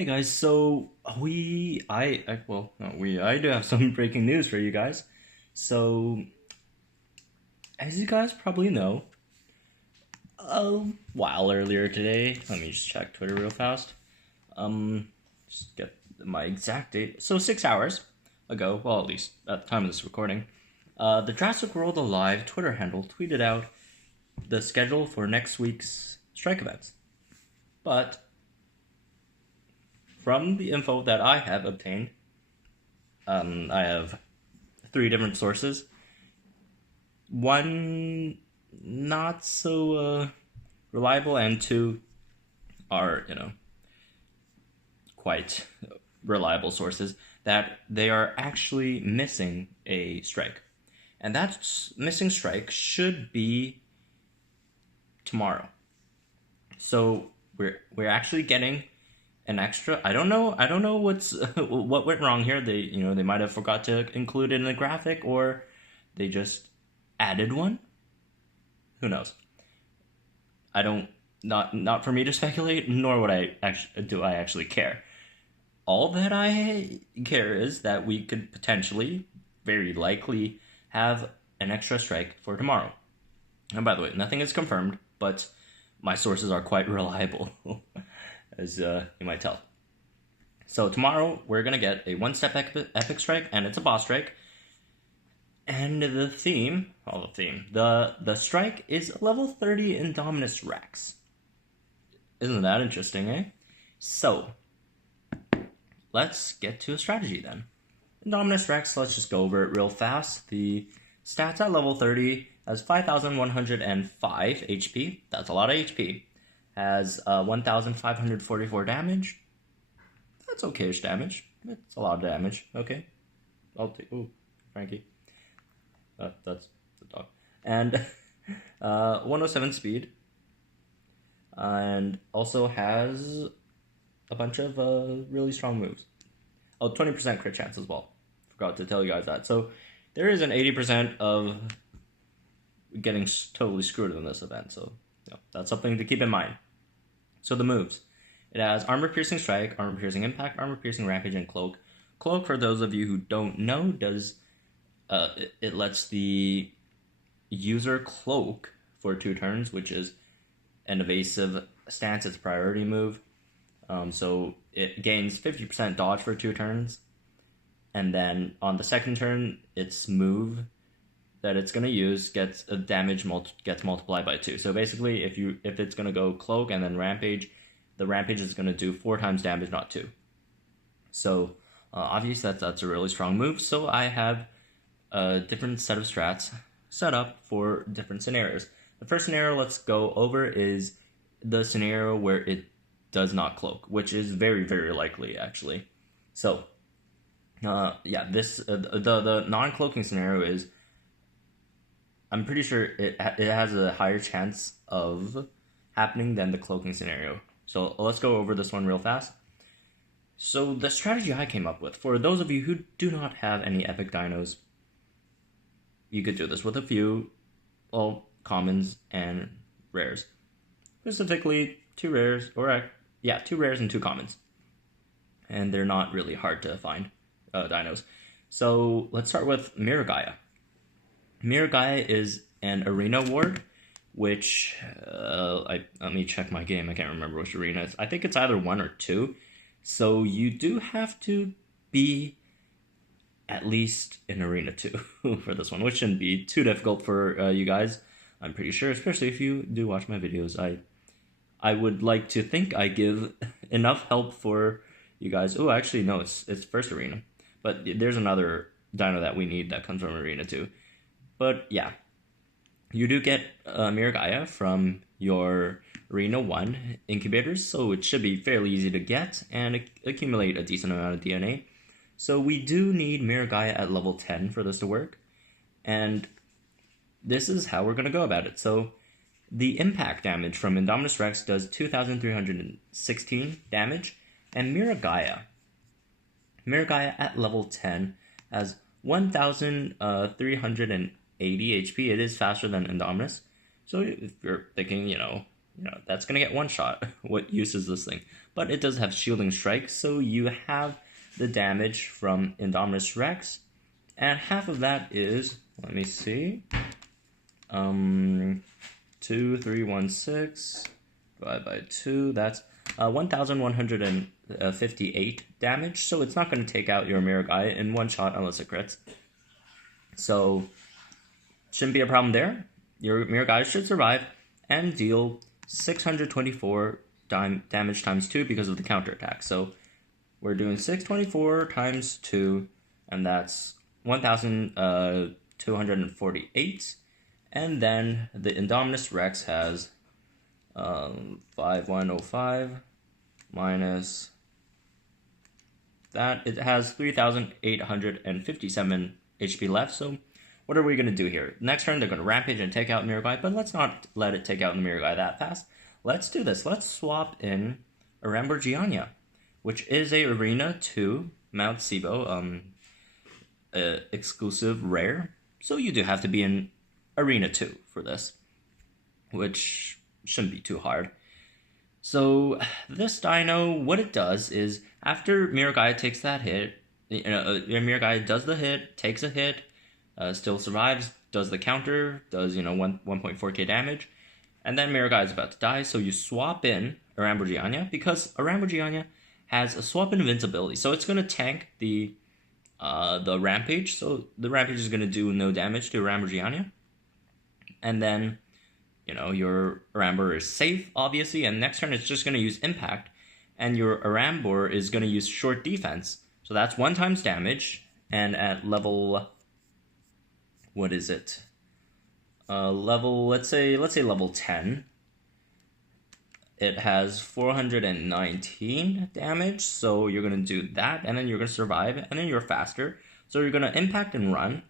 Hey guys, so I do have some breaking news for you guys. So, as you guys probably know, a while earlier today, let me just check Twitter real fast. Just get my exact date. So 6 hours ago, well, at least at the time of this recording, the Jurassic World Alive Twitter handle tweeted out the schedule for next week's strike events. But from the info that I have obtained, I have three different sources. One not so reliable, and two are, quite reliable sources that they are actually missing a strike. And that missing strike should be tomorrow. So we're actually getting an extra. I don't know what's what went wrong here. They might have forgot to include it in the graphic, or they just added one. Who knows? I don't not for me to speculate, nor would I actually care. All that I care is that we could potentially, very likely, have an extra strike for tomorrow. And by the way, nothing is confirmed, but my sources are quite reliable, as you might tell. So tomorrow, we're going to get a one-step epic strike, and it's a boss strike. And the strike is level 30 Indominus Rex. Isn't that interesting, eh? So, let's get to a strategy then. Indominus Rex, let's just go over it real fast. The stats at level 30 has 5,105 HP. That's a lot of HP. Has 1,544 damage. That's okay-ish damage. It's a lot of damage. Okay. I'll take... Ooh, Frankie. That's the dog. And 107 speed. And also has a bunch of really strong moves. Oh, 20% crit chance as well. Forgot to tell you guys that. So there is an 80% of getting totally screwed in this event. So that's something to keep in mind. So the moves. It has Armor Piercing Strike, Armor Piercing Impact, Armor Piercing Rampage, and Cloak. Cloak, for those of you who don't know, does it lets the user cloak for 2 turns, which is an evasive stance. It's a priority move. So it gains 50% dodge for 2 turns. And then on the second turn, its move that it's going to use gets a damage gets multiplied by 2. So basically, if it's going to go cloak and then rampage, the rampage is going to do 4 times damage, not 2. So obviously that's a really strong move. So I have a different set of strats set up for different scenarios. The first scenario let's go over is the scenario where it does not cloak, which is very, very likely, actually. So, the non-cloaking scenario is, I'm pretty sure it has a higher chance of happening than the cloaking scenario. So let's go over this one real fast. So the strategy I came up with, for those of you who do not have any epic dinos, you could do this with a few, commons and rares. Specifically, 2 rares, 2 rares and 2 commons. And they're not really hard to find dinos. So let's start with Mirror Gaia. Mirror Gaia is an arena ward, which, let me check my game, I can't remember which arena it's. I think it's either 1 or 2. So you do have to be at least in Arena 2 for this one, which shouldn't be too difficult for you guys, I'm pretty sure, especially if you do watch my videos. I would like to think I give enough help for you guys. Oh, actually, no, it's first Arena. But there's another dino that we need that comes from Arena 2. But yeah, you do get Mirror Gaia from your Arena 1 incubators, so it should be fairly easy to get and accumulate a decent amount of DNA. So we do need Mirror Gaia at level 10 for this to work, and this is how we're going to go about it. So the impact damage from Indominus Rex does 2,316 damage, and Mirror Gaia at level 10 has 1,380 HP. It is faster than Indominus, so if you're thinking, that's gonna get one shot. What use is this thing? But it does have shielding strike, so you have the damage from Indominus Rex, and half of that is, let me see, 2316 divided by 2, that's 1158 damage, so it's not going to take out your Mirror Guy in one shot unless it crits. So, shouldn't be a problem there. Your Mirror Guy should survive and deal 624 damage times 2 because of the counterattack. So, we're doing 624 times 2, and that's 1248. And then the Indominus Rex has 5105 minus that. It has 3,857 HP left. So what are we going to do here? Next turn, they're going to Rampage and take out Mirror Guy, but let's not let it take out the Mirror Guy that fast. Let's do this. Let's swap in a Ramborgiania, which is a Arena 2 Mount Sibo exclusive rare. So you do have to be in Arena 2 for this, which shouldn't be too hard. So this dino, what it does is after Mirror Guy takes that hit, Mirror Guy does the hit, takes a hit, still survives, does the counter, does 1.4k damage, and then Mirror Guy is about to die. So you swap in a Ramborgiania because a Ramborgiania has a swap in invincibility, so it's going to tank the Rampage. So the Rampage is going to do no damage to Ramborgiania. And then, your Arambor is safe, obviously, and next turn it's just going to use Impact, and your Arambor is going to use Short Defense. So that's 1 times damage, and at level, what is it? Let's say level 10. It has 419 damage, so you're going to do that, and then you're going to survive, and then you're faster. So you're going to Impact and run.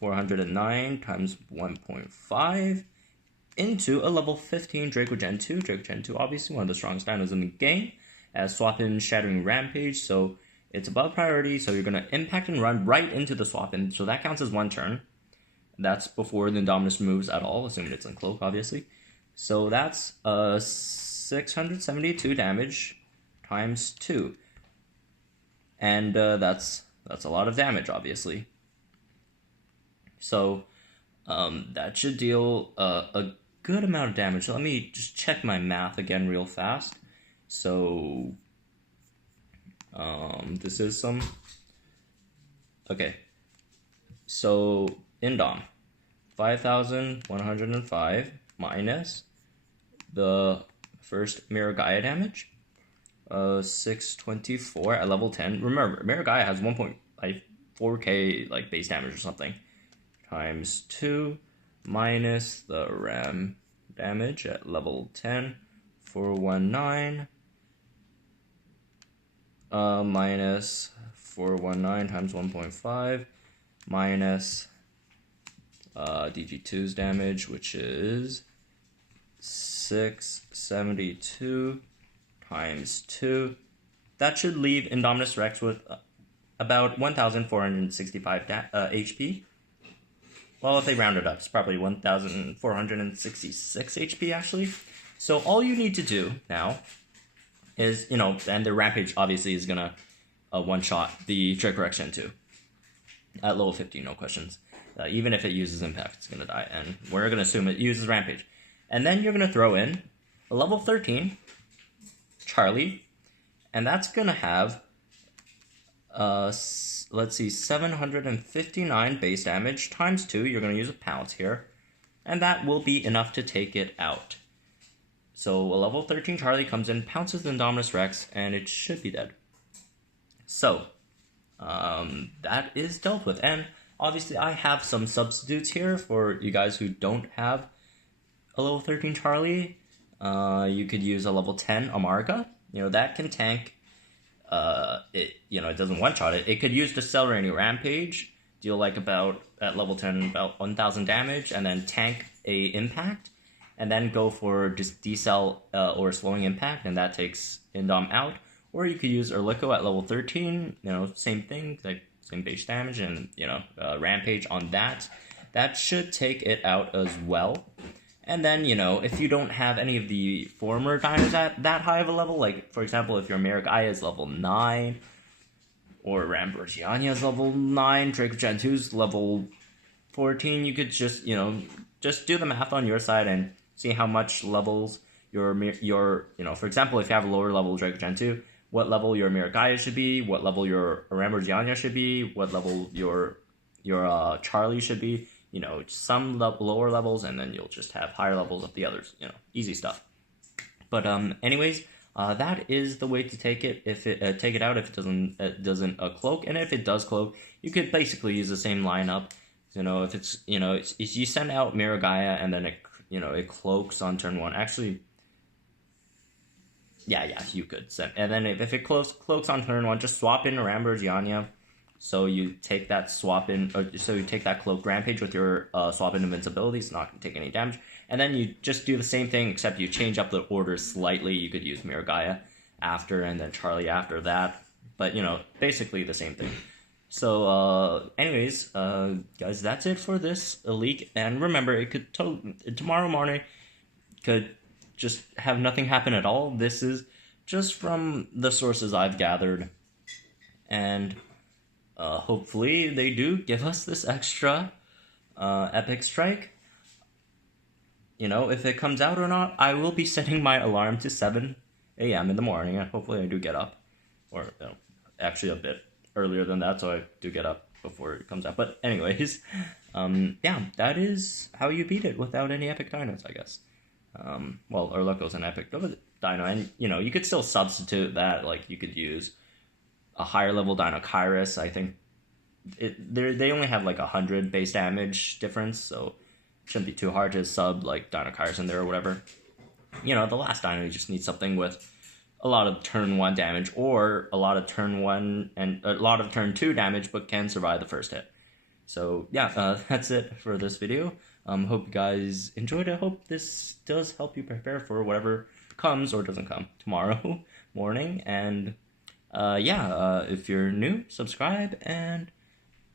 409 times 1.5 into a level 15 Draco Gen 2. Draco Gen 2, obviously one of the strongest dinos in the game. As swap in Shattering Rampage, so it's above priority, so you're going to Impact and run right into the swap in. So that counts as 1 turn. That's before the Indominus moves at all, assuming it's in Cloak, obviously. So that's 672 damage times 2. And that's a lot of damage, obviously. So that should deal a good amount of damage. Let me just check my math again real fast. So this is some... Okay. So Indom, 5,105 minus the first Mirror Gaia damage, 624 at level 10. Remember, Mirror Gaia has 1.4k like base damage or something, times 2 minus the Ram damage at level 10, 419 minus 419 times 1.5 minus DG2's damage, which is 672 times 2. That should leave Indominus Rex with about 1,465 HP. Well, if they round it up, it's probably 1,466 HP, actually. So all you need to do now is, and the Rampage obviously is going to one-shot the Draco Rex Gen 2. At level 50, no questions. Even if it uses Impact, it's going to die. And we're going to assume it uses Rampage. And then you're going to throw in a level 13 Charlie. And that's going to have, let's see, 759 base damage times 2. You're going to use a Pounce here. And that will be enough to take it out. So a level 13 Charlie comes in, pounces the Indominus Rex, and it should be dead. So, that is dealt with. And obviously I have some substitutes here for you guys who don't have a level 13 Charlie. You could use a level 10 Amarga. That can tank, it doesn't one-shot it. It could use Decelerating Rampage, deal at level 10 about 1,000 damage, and then tank a Impact, and then go for just Decel or Slowing Impact, and that takes Indom out. Or you could use Erlico at level 13, same thing, like same base damage, and, Rampage on that. That should take it out as well. And then, if you don't have any of the former dinos at that high of a level, like, for example, if your Miragaya is level 9, or Ramborgiania is level 9, Draco Gen 2 is level 14, you could just, just do the math on your side and see how much levels your for example, if you have a lower level Draco Gen 2, what level your Miragaya should be, what level your Ramborgiania should be, what level your Charlie should be, some lower levels, and then you'll just have higher levels of the others, easy stuff. But anyways, that is the way to take it. If it take it out if it doesn't cloak, and if it does cloak, you could basically use the same lineup. If it's if you send out Miragaya and then it cloaks on turn 1. Actually, yeah, you could send, and then if it cloaks on turn 1, just swap in Ramborgiania. So you take that so you take that cloak rampage with your swap in invincibility. It's not going to take any damage. And then you just do the same thing, except you change up the order slightly. You could use Miragaya after, and then Charlie after that. But, basically the same thing. So, anyways, guys, that's it for this leak. And remember, it could tomorrow morning could just have nothing happen at all. This is just from the sources I've gathered. And hopefully they do give us this extra epic strike. If it comes out or not, I will be setting my alarm to 7 a.m. in the morning, and hopefully I do get up. Or, actually a bit earlier than that, so I do get up before it comes out. But anyways, yeah, that is how you beat it without any epic dinos, I guess. Well, Orloco's an epic dino, and, you could still substitute that. Like, you could use a higher level Dino Kairos. I think they only have like 100 base damage difference, so it shouldn't be too hard to sub like Dino Kairos in there or whatever. The last dino, you just need something with a lot of turn 1 damage, or a lot of turn 1 and a lot of turn 2 damage, but can survive the first hit. So yeah, that's it for this video. Hope you guys enjoyed it. Hope this does help you prepare for whatever comes or doesn't come tomorrow morning. And if you're new, subscribe, and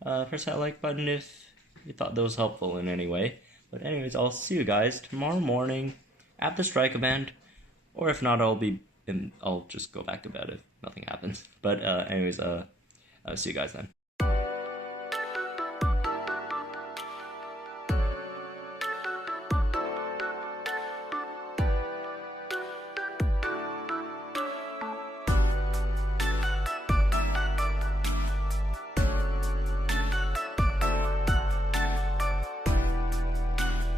press that like button if you thought that was helpful in any way. But anyways, I'll see you guys tomorrow morning at the strike event, or if not, I'll just go back to bed if nothing happens. But anyways, I'll see you guys then.